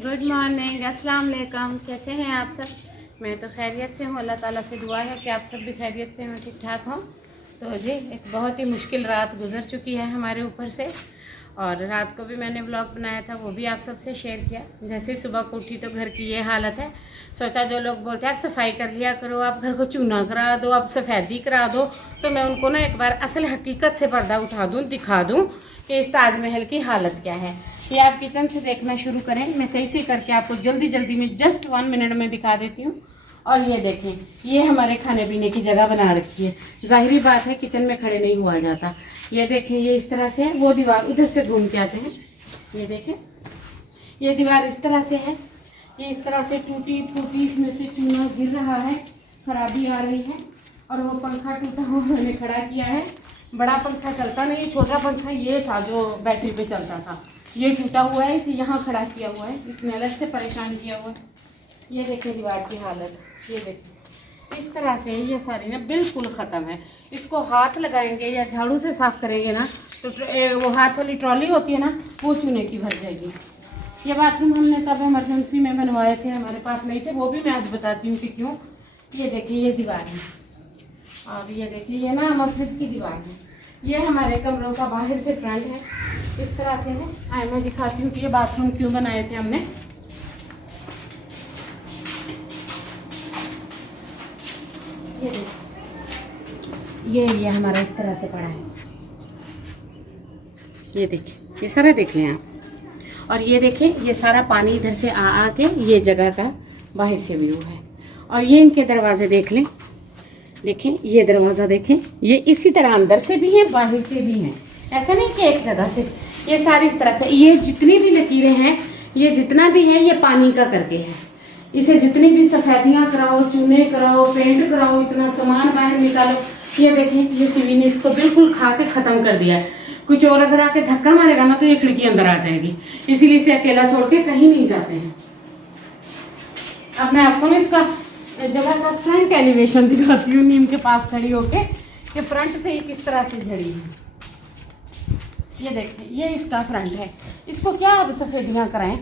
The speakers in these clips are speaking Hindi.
गुड मॉर्निंग, अस्सलाम वालेकुम। कैसे हैं आप सब? मैं तो खैरियत से हूँ। अल्लाह ताला से दुआ है कि आप सब भी खैरियत से हों, ठीक ठाक हों। तो जी एक बहुत ही मुश्किल रात गुजर चुकी है हमारे ऊपर से, और रात को भी मैंने व्लॉग बनाया था, वो भी आप सबसे शेयर किया। जैसे ही सुबह को उठी तो घर की ये हालत है। सोचा जो लोग बोलते हैं आप सफाई कर लिया करो, आप घर को चूना करा दो, आप सफ़ेदी करा दो, तो मैं उनको ना एक बार असल हकीकत से पर्दा उठा दूँ, दिखा दूँ कि इस ताजमहल की हालत क्या है। ये आप किचन से देखना शुरू करें, मैं सही से करके आपको जल्दी जल्दी में जस्ट 1 मिनट में दिखा देती हूँ। और ये देखें, ये हमारे खाने पीने की जगह बना रखी है। जाहिर बात है किचन में खड़े नहीं हुआ जाता। ये देखें, ये इस तरह से है, वो दीवार उधर से घूम के आते हैं। ये देखें, ये दीवार इस तरह से है, ये इस तरह से टूटी फूटी, इसमें से चूना गिर रहा है, खराबी आ रही है। और वो पंखा टूटा हुआ मैंने खड़ा किया है। बड़ा पंखा चलता नहीं, छोटा पंखा ये था जो बैटरी पे चलता था, ये टूटा हुआ है, इसे यहाँ खड़ा किया हुआ है, इसने अलग से परेशान किया हुआ है। ये देखिए दीवार की हालत, ये देखिए इस तरह से ये सारी ना बिल्कुल ख़त्म है। इसको हाथ लगाएंगे या झाड़ू से साफ़ करेंगे ना तो वो हाथ वाली ट्रॉली होती है ना, वो चूने की भर जाएगी। ये बाथरूम हमने तब इमरजेंसी में बनवाए थे, हमारे पास नहीं थे, वो भी मैं आज बताती हूँ कि क्यों। ये देखिए ये दीवार है, और ये देखिए ये ना मस्जिद की दीवार है। ये हमारे कमरों का बाहर से फ्रंट है, इस तरह से है। आए मैं दिखाती हूँ कि ये बाथरूम क्यों बनाए थे हमने। ये देखिए, ये एरिया हमारा इस तरह से पड़ा है। ये देखिए, ये सारा देख लें आप। और ये देखें, ये सारा पानी इधर से आ के ये जगह का बाहर से व्यू है। और ये इनके दरवाजे देख लें, देखें ये दरवाज़ा देखें, ये इसी तरह अंदर से भी है बाहर से भी है, ऐसा नहीं कि एक जगह से। ये सारी इस तरह से, ये जितनी भी लकीरें हैं, ये जितना भी है ये पानी का करके है। इसे जितनी भी सफ़ेदियाँ कराओ, चूने कराओ, पेंट कराओ, इतना सामान बाहर निकालो। ये देखें, ये सीवी ने इसको बिल्कुल खा के ख़त्म कर दिया है। कुछ और अगर आके धक्का मारेगा ना तो ये खिड़की अंदर आ जाएगी, इसीलिए इसे अकेला छोड़ के कहीं नहीं जाते हैं। अब मैं आपको ना इसका जगह का फ्रंट एलिवेशन दिखाती हूँ, नीम के पास खड़ी होके, कि फ्रंट से ये किस तरह से झड़ी है। ये देखिए, ये इसका फ्रंट है। इसको क्या अब सफ़ेदियाँ कराएं,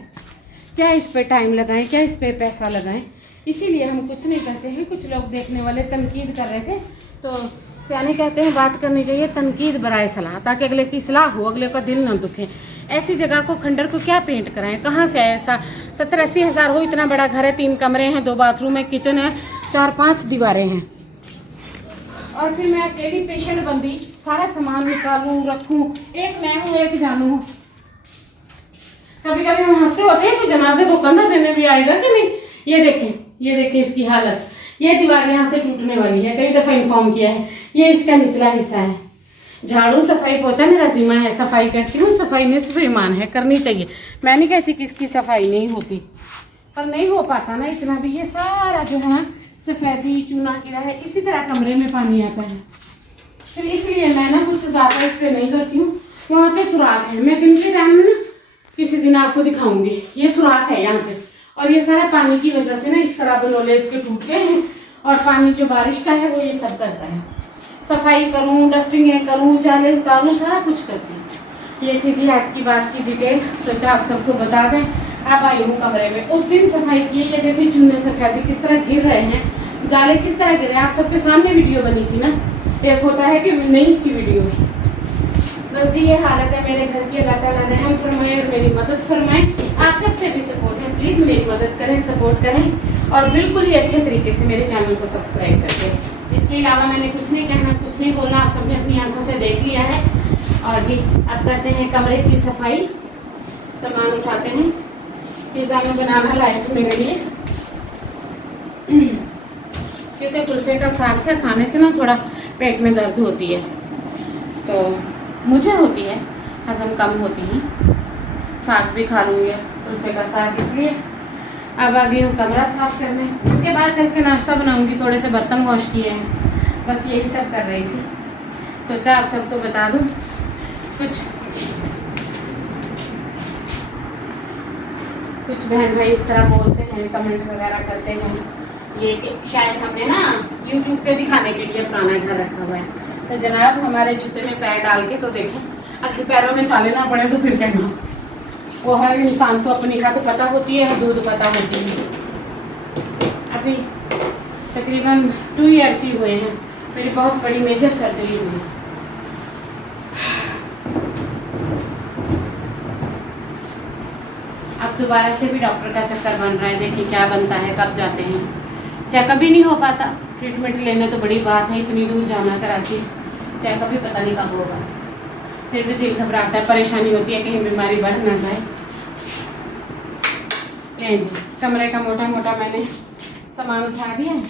क्या इस पे टाइम लगाएं, क्या इस पे पैसा लगाएं, इसीलिए हम कुछ नहीं करते हैं। कुछ लोग देखने वाले तनकीद कर रहे थे, तो सियाने कहते हैं बात करनी चाहिए तनकीद बराए सलाह, ताकि अगले की सलाह हो, अगले का दिल न दुखे। ऐसी जगह को खंडर को क्या पेंट कराएं, कहाँ से आए ऐसा? 70-80 हज़ार हो, इतना बड़ा घर है, 3 कमरे हैं, 2 बाथरूम है, किचन है, 4-5 दीवारें हैं। और फिर मैं अकेली पेशेंट बंदी सारा सामान निकालूं रखूं, एक मैं हूँ एक जानू हूँ। कभी कभी हम हंसते होते हैं कि जनाजे को कंधा देने भी आएगा कि नहीं। ये देखें, ये देखें इसकी हालत। ये दीवार यहाँ से टूटने वाली है, कई दफ़ा इन्फॉर्म किया है। ये इसका निचला हिस्सा है। झाड़ू सफाई पोछा मेरा जिम्मा है, सफाई करती हूँ, सफाई निस्फ़ ईमान है, करनी चाहिए। मैं नहीं कहती कि इसकी सफाई नहीं होती, पर नहीं हो पाता ना इतना भी। ये सारा जो है ना सफ़ेदी चूना गिरा है, इसी तरह कमरे में पानी आता है। फिर इसलिए मैं ना कुछ ज़्यादा इस पर नहीं करती हूँ। वहाँ पे सुराख है, मैं दिन के टाइम में ना किसी दिन आपको दिखाऊंगी। ये सुराख है यहाँ पे, और ये सारा पानी की वजह से ना इस तरह बनोले इसके टूट गए हैं। और पानी जो बारिश का है वो ये सब करता है। सफाई करूँ, डस्टिंग करूँ, जाले उतारूँ, सारा कुछ करती हूँ। ये थी आज की बात की डिटेल, सोचा आप सबको बता दें। आप आई हूँ कमरे में, उस दिन सफाई की। ये देखिए चूने सफ़ेदी किस तरह गिर रहे हैं, जाले किस तरह गिर रहे हैं। आप सबके सामने वीडियो बनी थी ना, एक होता है कि नहीं थी वीडियो। बस जी ये हालत है मेरे घर की। अल्लाह ताला रहम फरमाए और मेरी मदद फरमाए। आप सबसे भी सपोर्ट है, प्लीज़ मेरी मदद करें, सपोर्ट करें, और बिल्कुल ही अच्छे तरीके से मेरे चैनल को सब्सक्राइब करके। इसके अलावा मैंने कुछ नहीं कहना, कुछ नहीं बोलना, आप सबने अपनी आंखों से देख लिया है। और जी अब करते हैं कमरे की सफाई, सामान उठाते हैं। पिज़्ज़ा बनाना लाए थे मेरे लिए, क्योंकि कुल्फ़े का साग था, खाने से ना थोड़ा पेट में दर्द होती है, तो मुझे होती है, हज़म कम होती है। साग भी खा लूँगी, कुल्फ़े का साग, इसलिए अब आ गई हूँ कमरा साफ़ करने। उसके बाद चल के नाश्ता बनाऊँगी, थोड़े से बर्तन वॉश किए हैं, बस यही सब कर रही थी। सोचा आप सबको बता दूँ। कुछ बहन भाई इस तरह बोलते हैं, कमेंट वगैरह करते हैं, ये कि शायद हमने ना यूट्यूब पे दिखाने के लिए पुराना घर रखा हुआ है। तो जनाब हमारे जूते में पैर डाल के तो देखें, अगर पैरों में छाले ना पड़े तो फिर कहना। वो हर इंसान को अपनी हद पता होती है, हदूद पता होती है। अभी तकरीबन 2 ईयर्स ही हुए हैं, मेरी बहुत बड़ी मेजर सर्जरी हुई है। अब दोबारा से भी डॉक्टर का चक्कर बन रहा है, देखिए क्या बनता है, कब जाते हैं। चेकअप भी नहीं हो पाता, ट्रीटमेंट लेने तो बड़ी बात है, इतनी दूर जाना कराची, चेकअप भी पता नहीं कब होगा। फिर भी दिल घबराता है, परेशानी होती है कहीं बीमारी बढ़ ना जाए। ले जी, कमरे का मोटा मोटा मैंने सामान उठा दिया है।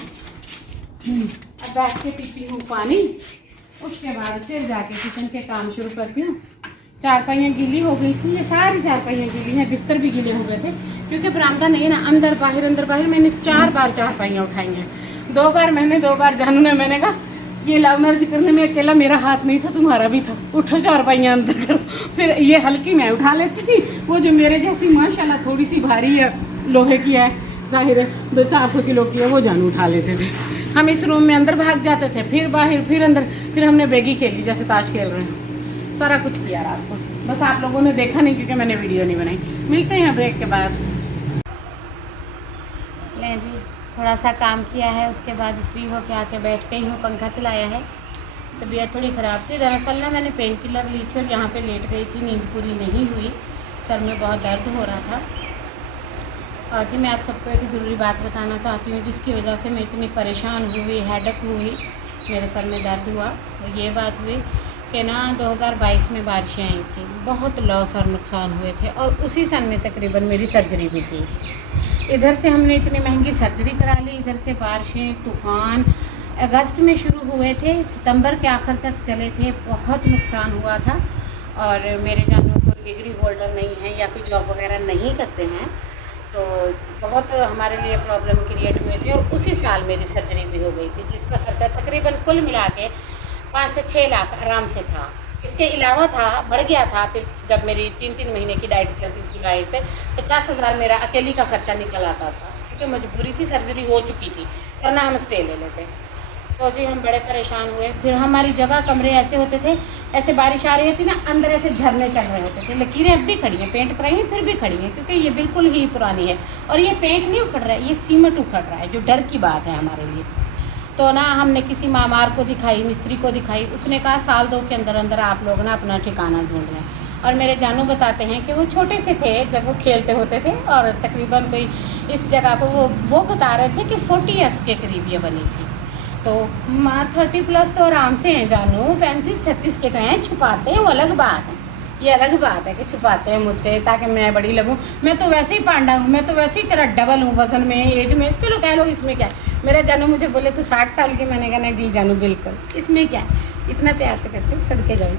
अब बैठ के पीती हूँ पानी, उसके बाद फिर जाके किचन के काम शुरू करती हूँ। चारपाइयाँ गीली हो गई थी, ये सारी चारपाइयाँ गीली हैं, बिस्तर भी गीले हो गए थे क्योंकि बरामदा नहीं है ना, अंदर बाहर मैंने 4 बार चारपाइयाँ उठाई हैं। 2 बार जानू ने, मैंने कहा ये लव मैरिज करने में अकेला मेरा हाथ नहीं था, तुम्हारा भी था, उठो चारपाइयाँ अंदर करो। फिर ये हल्की मैं उठा लेती थी, वो जो मेरे जैसी माशाल्लाह थोड़ी सी भारी है, लोहे की है, जाहिर है 200-400 किलो की है, वो जानू उठा लेते थे। हम इस रूम में अंदर भाग जाते थे, फिर बाहर, फिर अंदर, फिर हमने बेगी खेली जैसे ताश खेल रहे हैं, सारा कुछ किया रात को। बस आप लोगों ने देखा नहीं क्योंकि मैंने वीडियो नहीं बनाई। मिलते हैं ब्रेक के बाद। लें जी, थोड़ा सा काम किया है, उसके बाद फ्री होके आके बैठ गई हूँ, पंखा चलाया है। तबीयत थोड़ी ख़राब थी, दरअसल ना मैंने पेन किलर ली थी और यहाँ पे लेट गई थी, नींद पूरी नहीं हुई, सर में बहुत दर्द हो रहा था। और जी मैं आप सबको एक ज़रूरी बात बताना चाहती हूँ जिसकी वजह से मैं इतनी परेशान हुई, हेडेक हुई, मेरे सर में दर्द हुआ। तो ये बात हुई कि ना 2022 में बारिशें आई थी, बहुत लॉस और नुकसान हुए थे, और उसी सन में तकरीबन मेरी सर्जरी भी थी। इधर से हमने इतनी महंगी सर्जरी करा ली, इधर से बारिशें, तूफ़ान अगस्त में शुरू हुए थे, सितंबर के आखिर तक चले थे, बहुत नुकसान हुआ था। और मेरे जानों को डिग्री होल्डर नहीं है या कोई जॉब वगैरह नहीं करते हैं, तो बहुत हमारे लिए प्रॉब्लम क्रिएट हुई थी। और उसी साल मेरी सर्जरी भी हो गई थी, जिसका खर्चा तकरीबन कुल मिला के 5 से 6 लाख आराम से था। इसके अलावा था, बढ़ गया था। फिर जब मेरी 3-3 महीने की डाइट चलती थी बाहर से, 50,000 मेरा अकेली का खर्चा निकल आता था, क्योंकि मजबूरी थी, सर्जरी हो चुकी थी, वरना हम स्टे ले लेते। तो जी हम बड़े परेशान हुए। फिर हमारी जगह कमरे ऐसे होते थे, ऐसे बारिश आ रही थी ना, अंदर ऐसे झरने चल रहे होते थे। लकीरें अब भी खड़ी हैं, पेंट कराई हैं फिर भी खड़ी हैं, क्योंकि ये बिल्कुल ही पुरानी है। और ये पेंट नहीं उखड़ रहा है, ये सीमेंट उखड़ रहा है, जो डर की बात है हमारे लिए। तो ना हमने किसी मामार को दिखाई, मिस्त्री को दिखाई, उसने कहा 1-2 साल के अंदर अंदर आप लोग ना अपना ठिकाना ढूंढ लें। और मेरे जानू बताते हैं कि वो छोटे से थे जब वो खेलते होते थे, और तकरीबन कोई इस जगह को वो बता रहे थे कि 40 ईयर्स के करीब ये बनी थी। तो 30+ तो आराम से हैं जानू, 35-36 के तो हैं, छुपाते हैं वो अलग बात है। ये अलग बात है कि छुपाते हैं मुझसे ताकि मैं बड़ी लगूं। मैं तो वैसे ही पांडा हूँ, मैं तो वैसे ही तेरा डबल हूँ वज़न में, एज में, चलो कह लो, इसमें क्या है। मेरा जानू मुझे बोले तो 60 साल की, मैंने कहा जी जानू बिल्कुल, इसमें क्या है, इतना प्यार तो करते सदके जाऊँ।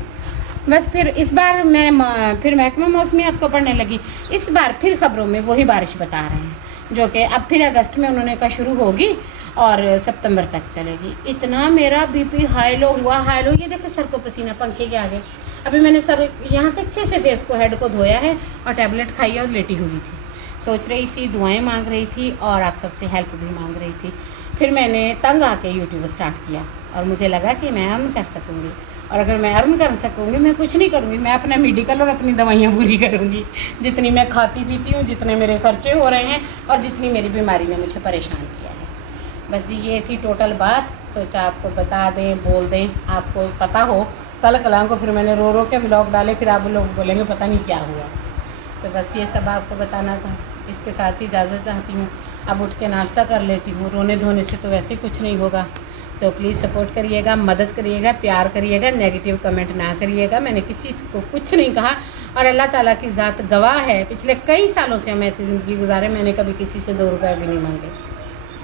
बस फिर इस बार मैं फिर महकमा मौसमियात को पढ़ने लगी। इस बार फिर ख़बरों में वही बारिश बता रहे हैं, जो कि अब फिर अगस्त में उन्होंने कहा शुरू होगी और सितंबर तक चलेगी। इतना मेरा बीपी हाई लो हुआ, हाई लो, ये देखो सर को पसीना पंखे के आगे। अभी मैंने सर यहाँ से अच्छे से फेस को, हेड को धोया है और टैबलेट खाई और लेटी हुई थी, सोच रही थी, दुआएं मांग रही थी और आप सबसे हेल्प भी मांग रही थी। फिर मैंने तंग आके यूट्यूब स्टार्ट किया और मुझे लगा कि मैं अर्न कर सकूँगी, और अगर मैं अर्न कर सकूँगी, मैं कुछ नहीं करूँगी, मैं अपना मेडिकल और अपनी दवाइयाँ पूरी करूँगी, जितनी मैं खाती पीती हूँ, जितने मेरे खर्चे हो रहे हैं और जितनी मेरी बीमारी ने मुझे परेशान किया है। बस जी ये थी टोटल बात, सोचा आपको बता दें, बोल दें, आपको पता हो। कल कलां को फिर मैंने रो के व्लॉग डाले, फिर आप लोग बोलेंगे पता नहीं क्या हुआ। तो बस ये सब आपको बताना था। इसके साथ ही इजाज़त चाहती हूँ, अब उठ के नाश्ता कर लेती हूँ। रोने धोने से तो वैसे कुछ नहीं होगा, तो प्लीज़ सपोर्ट करिएगा, मदद करिएगा, प्यार करिएगा, नेगेटिव कमेंट ना करिएगा। मैंने किसी को कुछ नहीं कहा, और अल्लाह ताला की ज़ात गवाह है, पिछले कई सालों से हम ऐसी ज़िंदगी गुजारे, मैंने कभी किसी से 2 रुपये भी नहीं मांगे।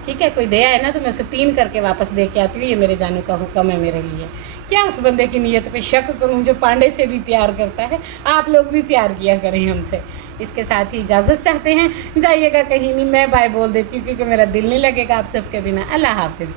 ठीक है, कोई दया है ना तो मैं उसे 3 करके वापस दे के आती हूँ, ये मेरे जानू का हुक्म है मेरे लिए। क्या उस बंदे की नीयत पे शक करूँ जो पांडे से भी प्यार करता है। आप लोग भी प्यार किया करें हमसे। इसके साथ ही इजाज़त चाहते हैं, जाइएगा कहीं नहीं, मैं बाय बोल देती हूँ क्योंकि मेरा दिल नहीं लगेगा आप सबके बिना। अल्लाह हाफिज़।